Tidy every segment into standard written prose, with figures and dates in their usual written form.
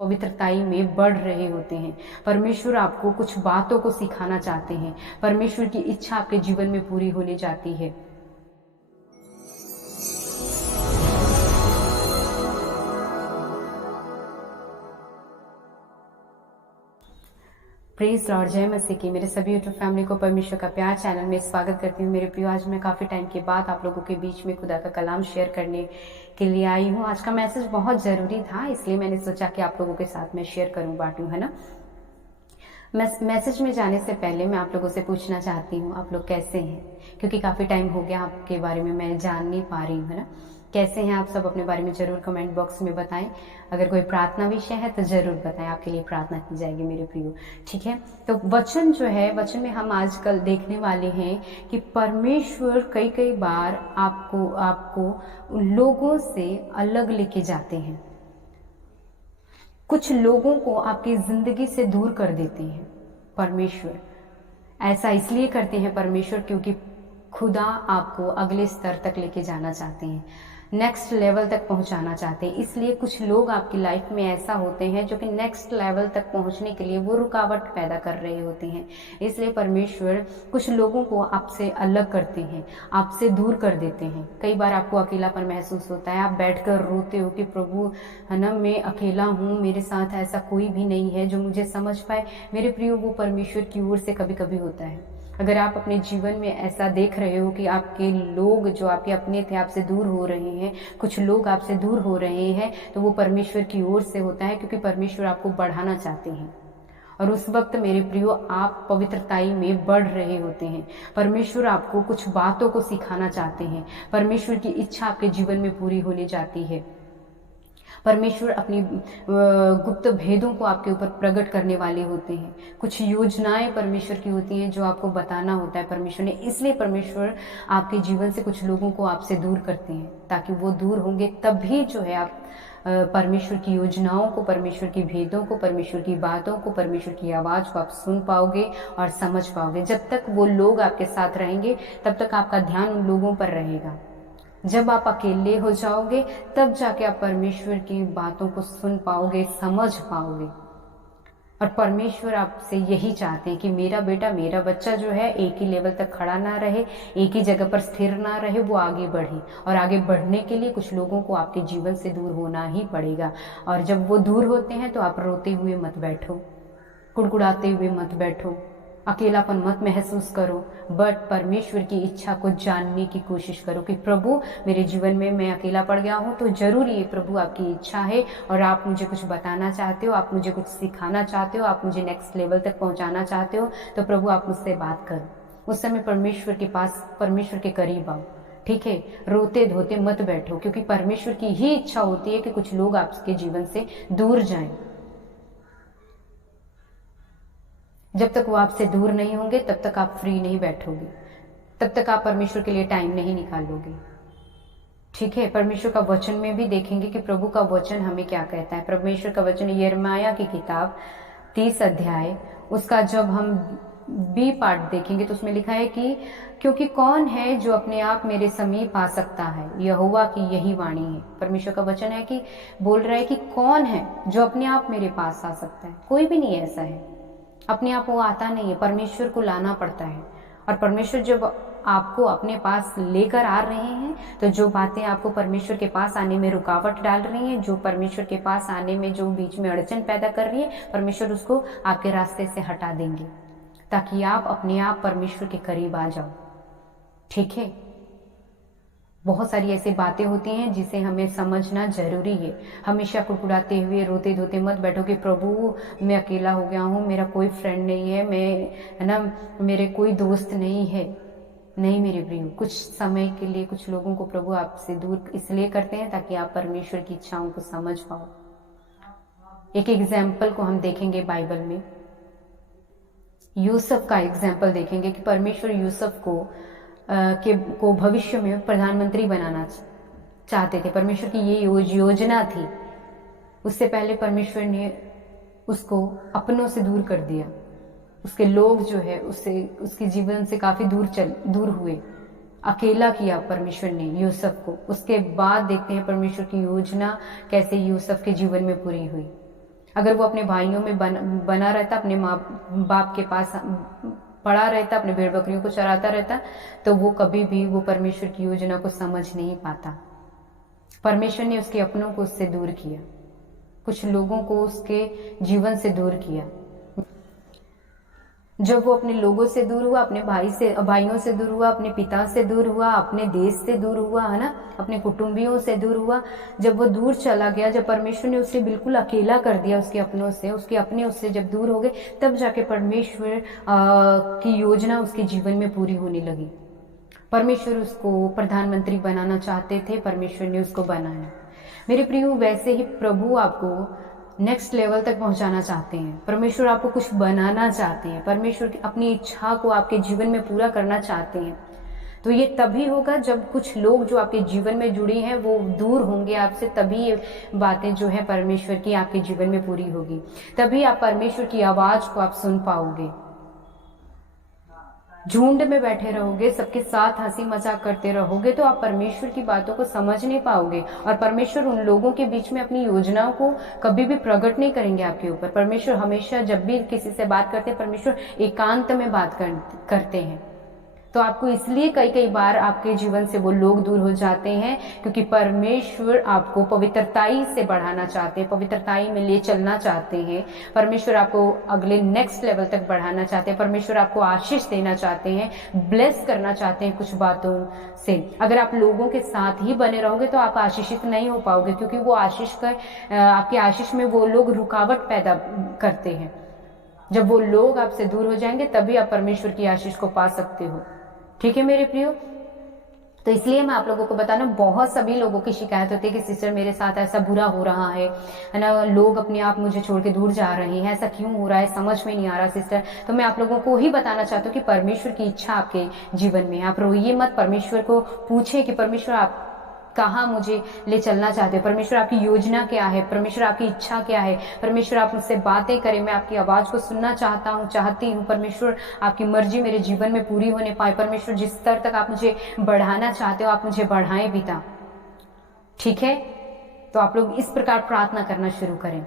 पवित्रताई में बढ़ रहे होते हैं। परमेश्वर आपको कुछ बातों को सिखाना चाहते हैं। परमेश्वर की इच्छा आपके जीवन में पूरी होने जाती है। प्रेज लॉर्ड, जय मसीह की। मेरे सभी यूट्यूब फैमिली को परमेश्वर का प्यार चैनल में स्वागत करती हूँ। मेरे प्रिय, आज मैं काफ़ी टाइम के बाद आप लोगों के बीच में खुदा का कलाम शेयर करने के लिए आई हूँ। आज का मैसेज बहुत ज़रूरी था, इसलिए मैंने सोचा कि आप लोगों के साथ मैं शेयर करूँ, बांटूँ, है ना। मैसेज में जाने से पहले मैं आप लोगों से पूछना चाहती हूँ, आप लोग कैसे हैं? क्योंकि काफ़ी टाइम हो गया आपके बारे में मैं जान नहीं पा रही हूँ, है ना। कैसे हैं आप सब? अपने बारे में ज़रूर कमेंट बॉक्स में बताएं। अगर कोई प्रार्थना विषय है तो ज़रूर बताएं, आपके लिए प्रार्थना की जाएगी मेरे प्रियो, ठीक है। तो वचन जो है, वचन में हम आजकल देखने वाले हैं कि परमेश्वर कई कई बार आपको लोगों से अलग लेके जाते हैं। कुछ लोगों को आपकी जिंदगी से दूर कर देते हैं परमेश्वर। ऐसा इसलिए करते हैं परमेश्वर क्योंकि खुदा आपको अगले स्तर तक लेके जाना चाहते हैं, नेक्स्ट लेवल तक पहुंचाना चाहते हैं। इसलिए कुछ लोग आपकी लाइफ में ऐसा होते हैं जो कि नेक्स्ट लेवल तक पहुंचने के लिए वो रुकावट पैदा कर रहे होते हैं। इसलिए परमेश्वर कुछ लोगों को आपसे अलग करते हैं, आपसे दूर कर देते हैं। कई बार आपको अकेलापन महसूस होता है, आप बैठकर रोते हो कि प्रभु, है ना, मैं अकेला हूँ, मेरे साथ ऐसा कोई भी नहीं है जो मुझे समझ पाए। मेरे प्रियो, वो परमेश्वर की ओर से कभी कभी होता है। अगर आप अपने जीवन में ऐसा देख रहे हो कि आपके लोग जो आपके अपने थे आपसे दूर हो रहे हैं, कुछ लोग आपसे दूर हो रहे हैं, तो वो परमेश्वर की ओर से होता है, क्योंकि परमेश्वर आपको बढ़ाना चाहते हैं। और उस वक्त मेरे प्रियो, आप पवित्रताई में बढ़ रहे होते हैं। परमेश्वर आपको कुछ बातों को सिखाना चाहते हैं। परमेश्वर की इच्छा आपके जीवन में पूरी होने जाती है। परमेश्वर अपनी गुप्त भेदों को आपके ऊपर प्रकट करने वाले होते हैं। कुछ योजनाएं परमेश्वर की होती हैं जो आपको बताना होता है परमेश्वर ने। इसलिए परमेश्वर आपके जीवन से कुछ लोगों को आपसे दूर करते हैं, ताकि वो दूर होंगे तभी जो है आप परमेश्वर की योजनाओं को, परमेश्वर की भेदों को, परमेश्वर की बातों को, परमेश्वर की आवाज को आप सुन पाओगे और समझ पाओगे। जब तक वो लोग आपके साथ रहेंगे तब तक आपका ध्यान उन लोगों पर रहेगा। जब आप अकेले हो जाओगे तब जाके आप परमेश्वर की बातों को सुन पाओगे, समझ पाओगे। और परमेश्वर आपसे यही चाहते हैं कि मेरा बेटा, मेरा बच्चा जो है एक ही लेवल तक खड़ा ना रहे, एक ही जगह पर स्थिर ना रहे, वो आगे बढ़े। और आगे बढ़ने के लिए कुछ लोगों को आपके जीवन से दूर होना ही पड़ेगा। और जब वो दूर होते हैं तो आप रोते हुए मत बैठो, कुड़कुड़ाते हुए मत बैठो, अकेलापन मत महसूस करो, बट परमेश्वर की इच्छा को जानने की कोशिश करो कि प्रभु, मेरे जीवन में मैं अकेला पड़ गया हूँ, तो जरूर ये प्रभु आपकी इच्छा है और आप मुझे कुछ बताना चाहते हो, आप मुझे कुछ सिखाना चाहते हो, आप मुझे नेक्स्ट लेवल तक पहुंचाना चाहते हो। तो प्रभु, आप मुझसे बात करो। उस समय परमेश्वर के पास, परमेश्वर के करीब आओ, ठीक है। रोते धोते मत बैठो, क्योंकि परमेश्वर की ही इच्छा होती है कि कुछ लोग आपके जीवन से दूर जाएं। जब तक वो आपसे दूर नहीं होंगे तब तक आप फ्री नहीं बैठोगे, तब तक आप परमेश्वर के लिए टाइम नहीं निकालोगे, ठीक है। परमेश्वर का वचन में भी देखेंगे कि प्रभु का वचन हमें क्या कहता है। परमेश्वर का वचन यिर्मयाह की किताब 30 अध्याय, उसका जब हम बी पार्ट देखेंगे तो उसमें लिखा है कि क्योंकि कौन है जो अपने आप मेरे समीप आ सकता है, यहोवा की यही वाणी है। परमेश्वर का वचन है कि बोल रहा है कि कौन है जो अपने आप मेरे पास आ सकता है। कोई भी नहीं ऐसा है, अपने आप वो आता नहीं है, परमेश्वर को लाना पड़ता है। और परमेश्वर जब आपको अपने पास लेकर आ रहे हैं, तो जो बातें आपको परमेश्वर के पास आने में रुकावट डाल रही हैं, जो परमेश्वर के पास आने में जो बीच में अड़चन पैदा कर रही है, परमेश्वर उसको आपके रास्ते से हटा देंगे, ताकि आप अपने आप परमेश्वर के करीब आ जाओ, ठीक है। बहुत सारी ऐसी बातें होती हैं जिसे हमें समझना जरूरी है। हमेशा कुड़कुड़ाते हुए, रोते धोते मत बैठो कि प्रभु, मैं अकेला हो गया हूँ, मेरा कोई फ्रेंड नहीं है, मैं, है ना, मेरे कोई दोस्त नहीं है। नहीं मेरे प्रियो, कुछ समय के लिए कुछ लोगों को प्रभु आपसे दूर इसलिए करते हैं ताकि आप परमेश्वर की इच्छाओं को समझ पाओ। एक एग्जाम्पल को हम देखेंगे बाइबल में, यूसुफ का एग्जाम्पल देखेंगे कि परमेश्वर यूसुफ को भविष्य में प्रधानमंत्री बनाना चाहते थे। परमेश्वर की ये योजना थी। उससे पहले परमेश्वर ने उसको अपनों से दूर कर दिया। उसके लोग जो है उसके जीवन से काफी दूर हुए, अकेला किया परमेश्वर ने यूसुफ को। उसके बाद देखते हैं परमेश्वर की योजना कैसे यूसुफ के जीवन में पूरी हुई। अगर वो अपने भाइयों में बना रहता, अपने माँ बाप के पास पड़ा रहता, अपने भेड़ बकरियों को चराता रहता, तो वो कभी भी वो परमेश्वर की योजना को समझ नहीं पाता। परमेश्वर ने उसके अपनों को उससे दूर किया, कुछ लोगों को उसके जीवन से दूर किया। जब वो अपने लोगों से दूर हुआ, अपने भाइयों से दूर हुआ, अपने पिता से दूर हुआ, अपने देश से दूर हुआ, है ना, अपने कुटुंबियों से दूर हुआ, जब वो दूर चला गया, जब परमेश्वर ने उसे बिल्कुल अकेला कर दिया उसके अपनों से, उसके अपने उससे जब दूर हो गए, तब जाके परमेश्वर की योजना उसके जीवन में पूरी होने लगी। परमेश्वर उसको प्रधानमंत्री बनाना चाहते थे, परमेश्वर ने उसको बनाया। मेरे प्रियो, वैसे ही प्रभु आपको नेक्स्ट लेवल तक पहुंचाना चाहते हैं। परमेश्वर आपको कुछ बनाना चाहते हैं, परमेश्वर अपनी इच्छा को आपके जीवन में पूरा करना चाहते हैं। तो ये तभी होगा जब कुछ लोग जो आपके जीवन में जुड़े हैं वो दूर होंगे आपसे, तभी ये बातें जो है परमेश्वर की आपके जीवन में पूरी होगी, तभी आप परमेश्वर की आवाज को आप सुन पाओगे। झुंड में बैठे रहोगे, सबके साथ हंसी मजाक करते रहोगे, तो आप परमेश्वर की बातों को समझ नहीं पाओगे, और परमेश्वर उन लोगों के बीच में अपनी योजनाओं को कभी भी प्रकट नहीं करेंगे आपके ऊपर। परमेश्वर हमेशा जब भी किसी से बात करते हैं, परमेश्वर एकांत में बात करते हैं। तो आपको इसलिए कई कई बार आपके जीवन से वो लोग दूर हो जाते हैं, क्योंकि परमेश्वर आपको पवित्रताई से बढ़ाना चाहते हैं, पवित्रताई में ले चलना चाहते हैं। परमेश्वर आपको अगले नेक्स्ट लेवल तक बढ़ाना चाहते हैं। परमेश्वर आपको आशीष देना चाहते हैं, ब्लेस करना चाहते हैं कुछ बातों से। अगर आप लोगों के साथ ही बने रहोगे तो आप आशीषित नहीं हो पाओगे, क्योंकि वो आपकी आशीष में वो लोग रुकावट पैदा करते हैं। जब वो लोग आपसे दूर हो जाएंगे, तभी आप परमेश्वर की आशीष को पा सकते हो। ठीक है मेरे प्रियो, तो इसलिए मैं आप लोगों को बताना, बहुत सभी लोगों की शिकायत होती है कि सिस्टर मेरे साथ ऐसा बुरा हो रहा है ना, लोग अपने आप मुझे छोड़ के दूर जा रहे हैं, ऐसा क्यों हो रहा है, समझ में नहीं आ रहा सिस्टर। तो मैं आप लोगों को ही बताना चाहता हूँ कि परमेश्वर की इच्छा आपके जीवन में, आप रोइए मत, परमेश्वर को पूछे कि परमेश्वर आप कहाँ मुझे ले चलना चाहते हो, परमेश्वर आपकी योजना क्या है, परमेश्वर आपकी इच्छा क्या है। परमेश्वर आप मुझसे बातें करें, मैं आपकी आवाज को सुनना चाहती हूँ। परमेश्वर आपकी मर्जी मेरे जीवन में पूरी होने पाए। परमेश्वर जिस स्तर तक आप मुझे बढ़ाना चाहते हो, आप मुझे बढ़ाएं पिता। ठीक है, तो आप लोग इस प्रकार प्रार्थना करना शुरू करें।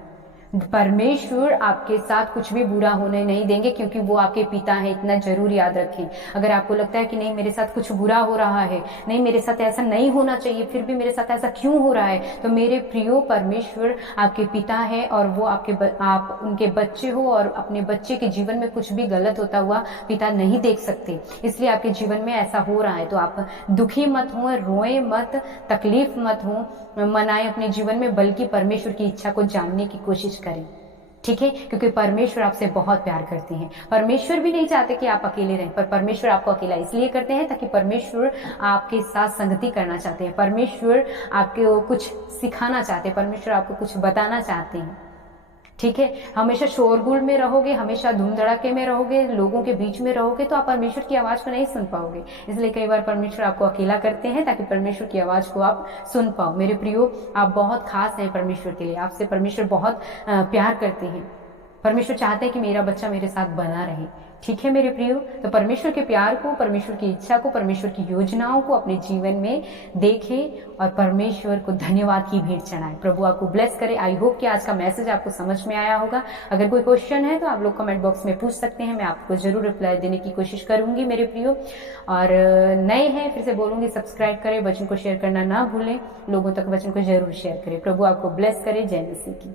परमेश्वर आपके साथ कुछ भी बुरा होने नहीं देंगे, क्योंकि वो आपके पिता हैं, इतना जरूर याद रखें। अगर आपको लगता है कि नहीं मेरे साथ कुछ बुरा हो रहा है, नहीं मेरे साथ ऐसा नहीं होना चाहिए, फिर भी मेरे साथ ऐसा क्यों हो रहा है, तो मेरे प्रियो, परमेश्वर आपके पिता है, और वो आप उनके बच्चे हो, और अपने बच्चे के जीवन में कुछ भी गलत होता हुआ पिता नहीं देख सकते। इसलिए आपके जीवन में ऐसा हो रहा है, तो आप दुखी मत हो, रोए मत, तकलीफ मत हो, मनाएं अपने जीवन में, बल्कि परमेश्वर की इच्छा को जानने की कोशिश करें। ठीक है, क्योंकि परमेश्वर आपसे बहुत प्यार करते हैं। परमेश्वर भी नहीं चाहते कि आप अकेले रहें, पर परमेश्वर आपको अकेला इसलिए करते हैं ताकि परमेश्वर आपके साथ संगति करना चाहते हैं, परमेश्वर आपको कुछ सिखाना चाहते हैं, परमेश्वर आपको कुछ बताना चाहते हैं। ठीक है, हमेशा शोरगुल में रहोगे, हमेशा धूम धड़ाके में रहोगे, लोगों के बीच में रहोगे, तो आप परमेश्वर की आवाज को नहीं सुन पाओगे। इसलिए कई बार परमेश्वर आपको अकेला करते हैं ताकि परमेश्वर की आवाज को आप सुन पाओ। मेरे प्रियो, आप बहुत खास हैं परमेश्वर के लिए, आपसे परमेश्वर बहुत प्यार करते हैं। परमेश्वर चाहते हैं कि मेरा बच्चा मेरे साथ बना रहे। ठीक है मेरे प्रियो, तो परमेश्वर के प्यार को, परमेश्वर की इच्छा को, परमेश्वर की योजनाओं को अपने जीवन में देखें और परमेश्वर को धन्यवाद की भेंट चढ़ाएं। प्रभु आपको ब्लेस करे। आई होप कि आज का मैसेज आपको समझ में आया होगा। अगर कोई क्वेश्चन है तो आप लोग कमेंट बॉक्स में पूछ सकते हैं, मैं आपको जरूर रिप्लाई देने की कोशिश करूंगी मेरे प्रियो। और नए हैं, फिर से बोलूंगी, सब्सक्राइब करें, वचन को शेयर करना ना भूलें, लोगों तक वचन को जरूर शेयर करें। प्रभु आपको ब्लेस करे। जय मसीह की।